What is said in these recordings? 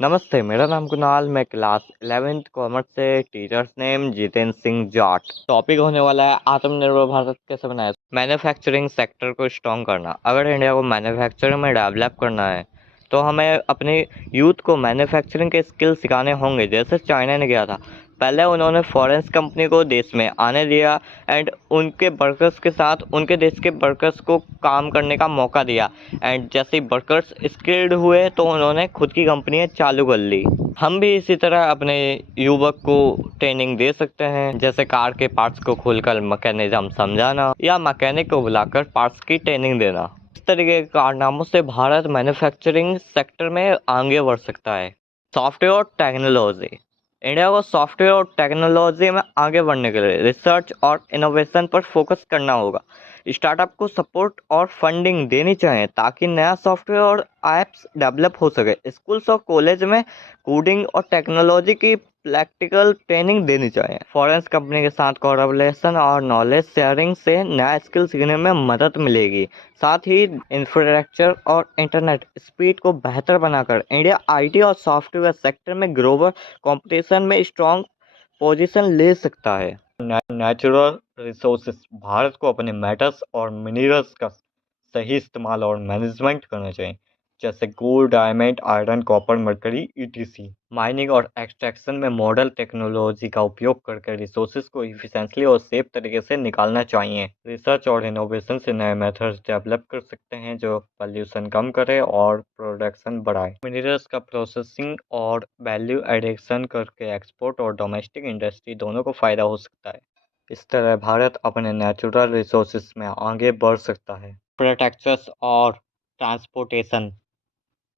नमस्ते, मेरा नाम कुणाल। मैं क्लास 11th कॉमर्स से। Teachers name Jitendra Singh Jat. Topic होने वाला है आत्मनिर्भर भारत कैसे बनाए। मैन्युफैक्चरिंग सेक्टर को स्ट्रॉन्ग करना। अगर इंडिया को मैन्युफैक्चरिंग में डेवलप करना है तो हमें अपने यूथ को मैन्युफैक्चरिंग के स्किल सिखाने होंगे, जैसे चाइना ने किया था। पहले उन्होंने फॉरेन कंपनी को देश में आने दिया एंड उनके वर्कर्स के साथ उनके देश के वर्कर्स को काम करने का मौका दिया। एंड जैसे ही वर्कर्स स्किल्ड हुए तो उन्होंने खुद की कंपनियां चालू कर ली। हम भी इसी तरह अपने युवक को ट्रेनिंग दे सकते हैं, जैसे कार के पार्ट्स को खोलकर मैकेनिज्म समझाना या मैकेनिक को बुलाकर पार्ट्स की ट्रेनिंग देना। इस तरीके के कारनामों से भारत मैन्युफैक्चरिंग सेक्टर में आगे बढ़ सकता है। सॉफ्टवेयर और टेक्नोलॉजी। इंडिया को सॉफ्टवेयर और टेक्नोलॉजी में आगे बढ़ने के लिए रिसर्च और इनोवेशन पर फोकस करना होगा। स्टार्टअप को सपोर्ट और फंडिंग देनी चाहिए ताकि नया सॉफ्टवेयर और ऐप्स डेवलप हो सके। स्कूल्स और कॉलेज में कोडिंग और टेक्नोलॉजी की प्रैक्टिकल ट्रेनिंग देनी चाहिए। फॉरेन कंपनी के साथ कोलैबोरेशन और नॉलेज शेयरिंग से नया स्किल सीखने में मदद मिलेगी। साथ ही इंफ्रास्ट्रक्चर और इंटरनेट स्पीड को बेहतर बनाकर इंडिया आईटी और सॉफ्टवेयर सेक्टर में ग्लोबल कंपटीशन में स्ट्रॉन्ग पोजीशन ले सकता है। Natural resources. भारत को अपने मेटल्स और मिनरल्स का सही इस्तेमाल और मैनेजमेंट करना चाहिए, जैसे gold, diamond, iron, copper, mercury, etc. Mining और एक्सट्रैक्शन में मॉडल टेक्नोलॉजी का उपयोग करके रिसोर्सेज को इफिशिएंटली और सेफ तरीके से निकालना चाहिए। रिसर्च और इनोवेशन से नए मेथड्स डेवलप कर सकते हैं जो पॉल्यूशन कम करे और प्रोडक्शन बढ़ाए। मिनरल्स का प्रोसेसिंग और वैल्यू एडिशन करके एक्सपोर्ट और डोमेस्टिक इंडस्ट्री दोनों को फायदा हो सकता है। इस तरह भारत अपने नेचुरल रिसोर्सेज में आगे बढ़ सकता है। इंफ्रास्ट्रक्चर और ट्रांसपोर्टेशन।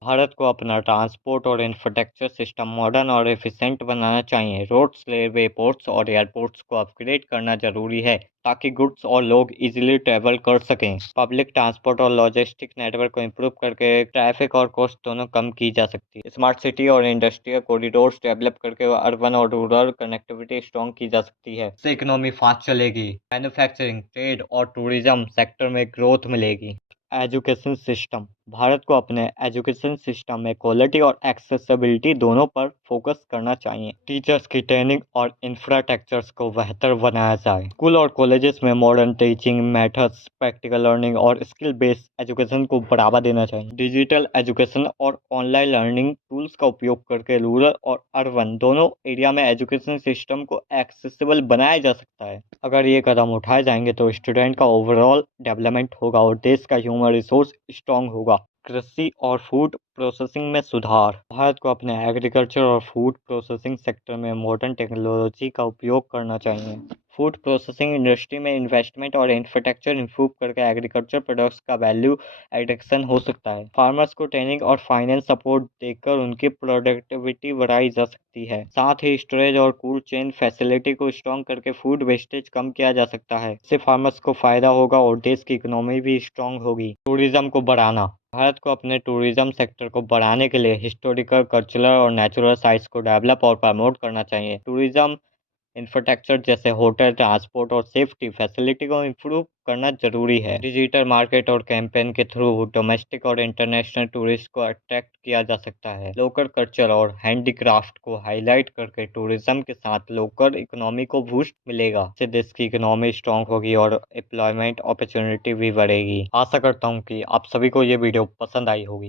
भारत को अपना ट्रांसपोर्ट और इंफ्रास्ट्रक्चर सिस्टम मॉडर्न और एफिशिएंट बनाना चाहिए। रोड्स, रेलवे, पोर्ट्स और एयरपोर्ट्स को अपग्रेड करना जरूरी है ताकि गुड्स और लोग इजीली ट्रेवल कर सकें। पब्लिक ट्रांसपोर्ट और लॉजिस्टिक नेटवर्क को इम्प्रूव करके ट्रैफिक और कॉस्ट दोनों कम की जा सकती है। स्मार्ट सिटी और इंडस्ट्रियल कॉरिडोर्स डेवलप करके अर्बन और रूरल कनेक्टिविटी स्ट्रॉन्ग की जा सकती है। इससे इकोनॉमी फास्ट चलेगी, मैन्युफैक्चरिंग, ट्रेड और टूरिज्म सेक्टर में ग्रोथ मिलेगी। Education system. भारत को अपने एजुकेशन सिस्टम में क्वालिटी और एक्सेसिबिलिटी दोनों पर फोकस करना चाहिए। टीचर्स की ट्रेनिंग और इंफ्रास्ट्रक्चर्स को बेहतर बनाया जाए। स्कूल और कॉलेजेस में modern teaching methods, practical learning और स्किल बेस्ड एजुकेशन को बढ़ावा देना चाहिए। डिजिटल एजुकेशन और ऑनलाइन लर्निंग टूल्स का उपयोग करके रूरल और अर्बन दोनों एरिया में एजुकेशन सिस्टम को एक्सेसिबल बनाया जा सकता है। अगर ये कदम उठाए जाएंगे तो स्टूडेंट का ओवरऑल डेवलपमेंट होगा और देश का ह्यूमन रिसोर्स स्ट्रांग होगा। कृषि और फूड प्रोसेसिंग में सुधार। भारत को अपने एग्रीकल्चर और फूड प्रोसेसिंग सेक्टर में मॉडर्न टेक्नोलॉजी का उपयोग करना चाहिए। फूड प्रोसेसिंग इंडस्ट्री में इन्वेस्टमेंट और इंफ्रास्ट्रक्चर इंप्रूव करके एग्रीकल्चर प्रोडक्ट्स का वैल्यू एडिक्शन हो सकता है। फार्मर्स को ट्रेनिंग और फाइनेंस सपोर्ट देकर उनकी प्रोडक्टिविटी बढ़ाई जा सकती है। साथ ही स्टोरेज और कोल्ड चेन फैसिलिटी को स्ट्रॉन्ग करके फूड वेस्टेज कम किया जा सकता है। इससे फार्मर्स को फायदा होगा और देश की इकोनॉमी भी स्ट्रॉन्ग होगी। टूरिज्म को बढ़ाना। भारत को अपने टूरिज्म सेक्टर को बढ़ाने के लिए हिस्टोरिकल, कल्चरल और नेचुरल साइट्स को डेवलप और प्रमोट करना चाहिए। टूरिज्म इंफ्रास्ट्रक्चर जैसे होटल, ट्रांसपोर्ट और सेफ्टी फैसिलिटी को इम्प्रूव करना जरूरी है। डिजिटल मार्केट और कैंपेन के थ्रू डोमेस्टिक और इंटरनेशनल टूरिस्ट को अट्रैक्ट किया जा सकता है। लोकल कल्चर और हैंडीक्राफ्ट को हाईलाइट करके टूरिज्म के साथ लोकल इकोनॉमी को बूस्ट मिलेगा। इससे देश की इकोनॉमी स्ट्रांग होगी और एम्प्लॉयमेंट अपॉर्चुनिटी भी बढ़ेगी। आशा करता हूँ कि आप सभी को ये वीडियो पसंद आई होगी।